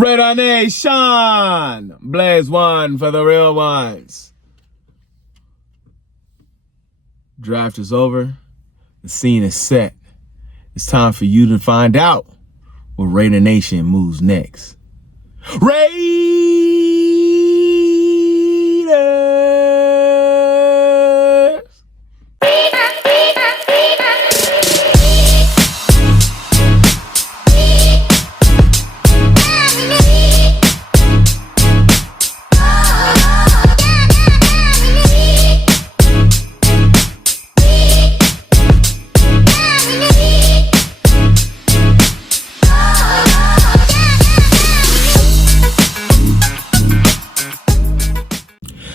Raider Nation, Blaze one for the real ones. Draft is over. The scene is set. It's time for you to find out what Raider Nation moves next. Raiders!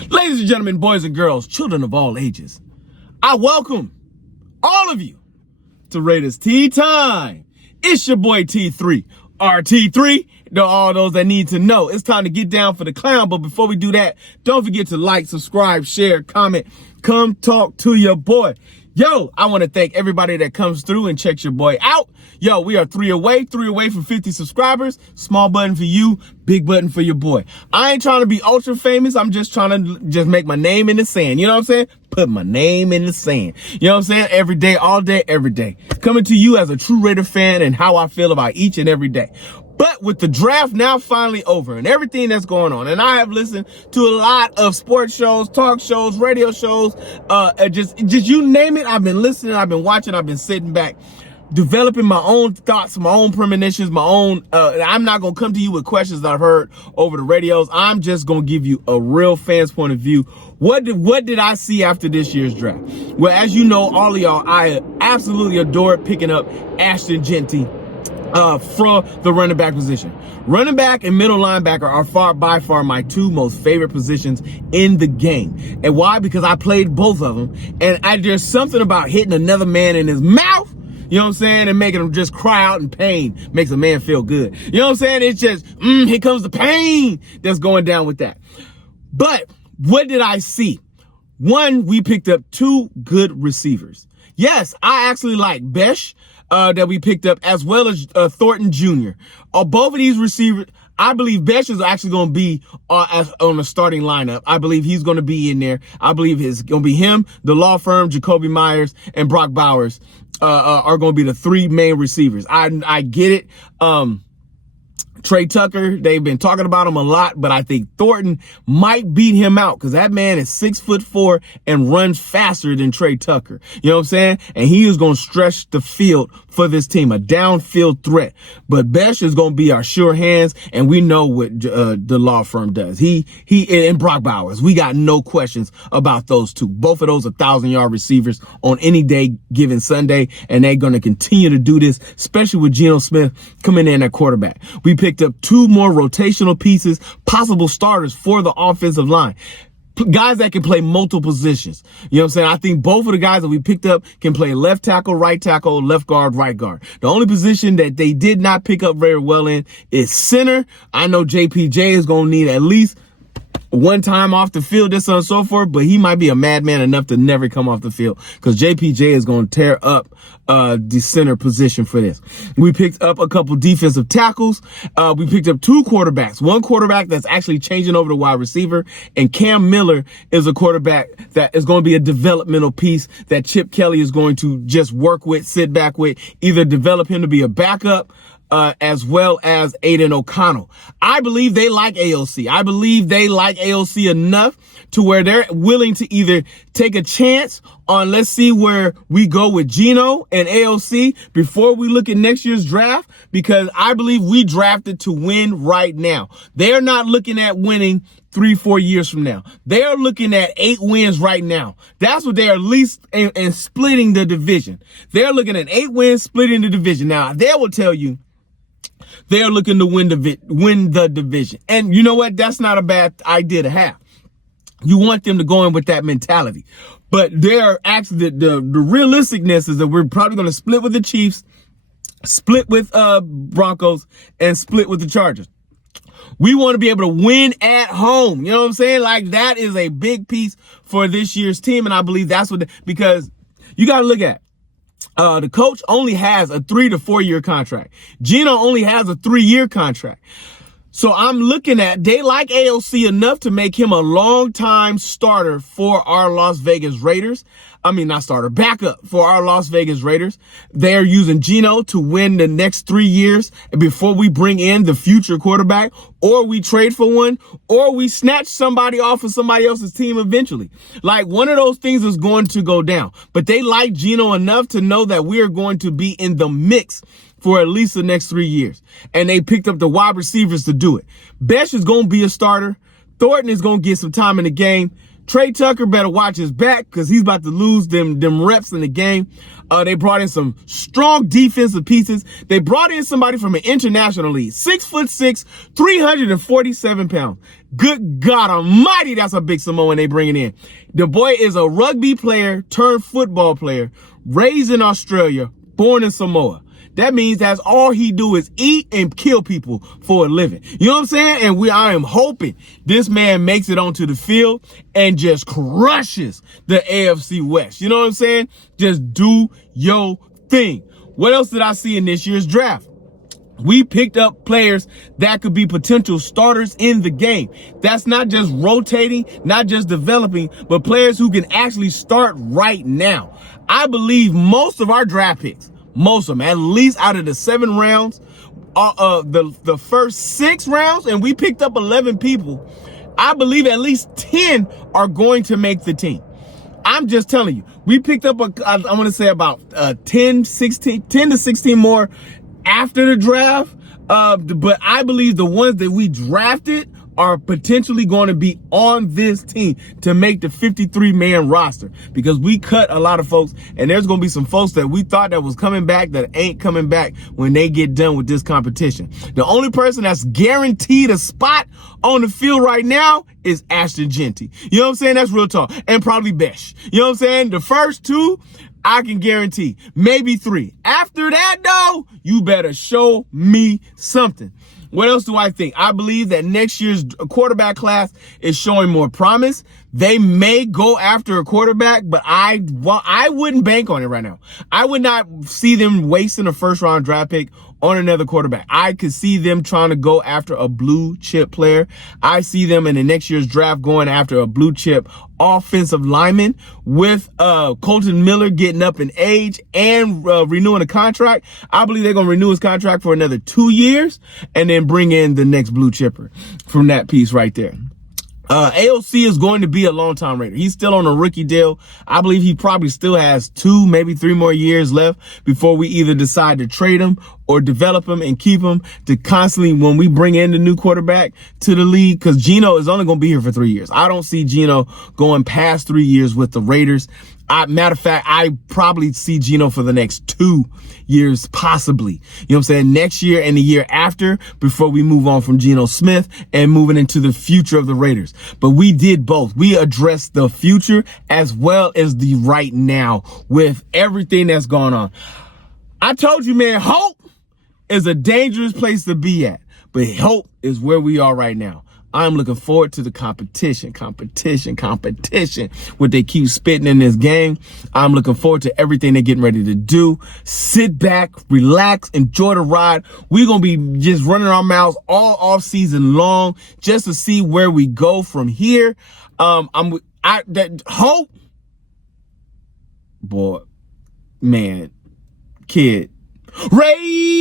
Ladies and gentlemen, boys and girls, children of all ages, I welcome all of you to Raiders Tea Time. It's your boy T3, RT3, to all those that need to know. It's time to get down for the clown, but before we do that, don't forget to like, subscribe, share, comment, come talk to your boy. Yo, I want to thank everybody that comes through and checks your boy out. Yo, we are three away from 50 subscribers. Small button for you, big button for your boy. I ain't trying to be ultra famous. I'm just trying to make my name in the sand. You know what I'm saying? Put my name in the sand. You know what I'm saying? Every day, all day, every day. Coming to you as a true Raider fan and how I feel about each and every day. But with the draft now finally over and everything that's going on, and I have listened to a lot of sports shows, talk shows, radio shows, just you name it. I've been listening, I've been watching, I've been sitting back, developing my own thoughts, my own premonitions, my own, I'm not going to come to you with questions that I've heard over the radios. I'm just going to give you a real fan's point of view. What did I see after this year's draft? Well, as you know, all of y'all, I absolutely adored picking up Ashton Jeanty from the running back position. Running back and middle linebacker are by far my two most favorite positions in the game. And why? Because I played both of them. And there's something about hitting another man in his mouth, you know what I'm saying, and making him just cry out in pain makes a man feel good. You know what I'm saying? It's just, here comes the pain that's going down with that. But what did I see? One, we picked up two good receivers. Yes, I actually like Besh, that we picked up, as well as Thornton Jr. Both of these receivers, I believe Besh is actually going to be on the starting lineup. I believe he's going to be in there. I believe it's going to be him, the law firm, Jacoby Myers, and Brock Bowers are going to be the three main receivers. I get it. Trey Tucker, they've been talking about him a lot, but I think Thornton might beat him out because that man is 6'4" and runs faster than Trey Tucker. You know what I'm saying? And he is going to stretch the field for this team, a downfield threat. But Besh is going to be our sure hands, and we know what the law firm does. He and Brock Bowers, we got no questions about those two. Both of those 1,000-yard receivers on any day given Sunday, and they're going to continue to do this, especially with Geno Smith coming in at quarterback. We picked up two more rotational pieces, possible starters for the offensive line. Guys that can play multiple positions. You know what I'm saying? I think both of the guys that we picked up can play left tackle, left guard, right guard. The only position that they did not pick up very well in is center. I know JPJ is going to need at least one time off the field, this and so forth, but he might be a madman enough to never come off the field because JPJ is going to tear up the center position for this. We picked up a couple defensive tackles. We picked up two quarterbacks. One quarterback that's actually changing over to wide receiver, and Cam Miller is a quarterback that is going to be a developmental piece that Chip Kelly is going to just work with, sit back with, either develop him to be a backup, as well as Aiden O'Connell. I believe they like AOC. I believe they like AOC enough to where they're willing to either take a chance on, let's see where we go with Geno and AOC before we look at next year's draft, because I believe we drafted to win right now. They're not looking at winning 3-4 years from now. They are looking at 8 wins right now. That's what they are, at least, and splitting the division. They're looking at 8 wins, splitting the division. Now, they will tell you they're looking to win the division. And you know what? That's not a bad idea to have. You want them to go in with that mentality. But they're actually, the realisticness is that we're probably going to split with the Chiefs, split with Broncos, and split with the Chargers. We want to be able to win at home. You know what I'm saying? Like, that is a big piece for this year's team. And I believe that's what, because you got to look at, the coach only has a 3 to 4 year contract. Geno only has a 3-year contract. So I'm looking at, they like AOC enough to make him a long-time starter for our Las Vegas Raiders. I mean, not starter, backup for our Las Vegas Raiders. They're using Geno to win the next 3 years before we bring in the future quarterback, or we trade for one, or we snatch somebody off of somebody else's team eventually. Like, one of those things is going to go down. But they like Geno enough to know that we are going to be in the mix for at least the next 3 years. And they picked up the wide receivers to do it. Besh is going to be a starter. Thornton is going to get some time in the game. Trey Tucker better watch his back because he's about to lose them reps in the game. They brought in some strong defensive pieces. They brought in somebody from an international league, 6'6", 347 pounds. Good God almighty, that's a big Samoan they bringing in. The boy is a rugby player turned football player, raised in Australia, born in Samoa. That means that's all he do is eat and kill people for a living. You know what I'm saying? And I am hoping this man makes it onto the field and just crushes the AFC West. You know what I'm saying? Just do your thing. What else did I see in this year's draft? We picked up players that could be potential starters in the game. That's not just rotating, not just developing, but players who can actually start right now. I believe most of our draft picks, most of them, at least out of the 7 rounds, the first 6 rounds, and we picked up 11 people, I believe at least 10 are going to make the team. I'm just telling you, we picked up, I want to say about 10 to 16 more after the draft. But I believe the ones that we drafted are potentially going to be on this team to make the 53-man roster, because we cut a lot of folks, and there's going to be some folks that we thought that was coming back that ain't coming back when they get done with this competition. The only person that's guaranteed a spot on the field right now is Ashton Jeanty. You know what I'm saying? That's real talk. And probably Besh. You know what I'm saying? The first 2, I can guarantee. Maybe 3. After that, though, you better show me something. What else do I think? I believe that next year's quarterback class is showing more promise. They may go after a quarterback, but I wouldn't bank on it right now. I would not see them wasting a first-round draft pick on another quarterback. I could see them trying to go after a blue chip player. I see them in the next year's draft going after a blue chip offensive lineman with Colton Miller getting up in age and renewing a contract. I believe they're going to renew his contract for another 2 years and then bring in the next blue chipper from that piece right there. AOC is going to be a long-time Raider. He's still on a rookie deal. I believe he probably still has 2, maybe 3 more years left before we either decide to trade him or develop him and keep him to constantly, when we bring in the new quarterback to the league, because Geno is only going to be here for 3 years. I don't see Geno going past 3 years with the Raiders. Matter of fact, I probably see Geno for the next 2 years, possibly. You know what I'm saying? Next year and the year after, before we move on from Geno Smith and moving into the future of the Raiders. But we did both. We addressed the future as well as the right now with everything that's going on. I told you, man, hope is a dangerous place to be at, but hope is where we are right now. I'm looking forward to the competition, what they keep spitting in this game. I'm looking forward to everything they're getting ready to do. Sit back, relax, enjoy the ride. We're going to be just running our mouths all off season long just to see where we go from here. Hope, boy, man, kid, Ray.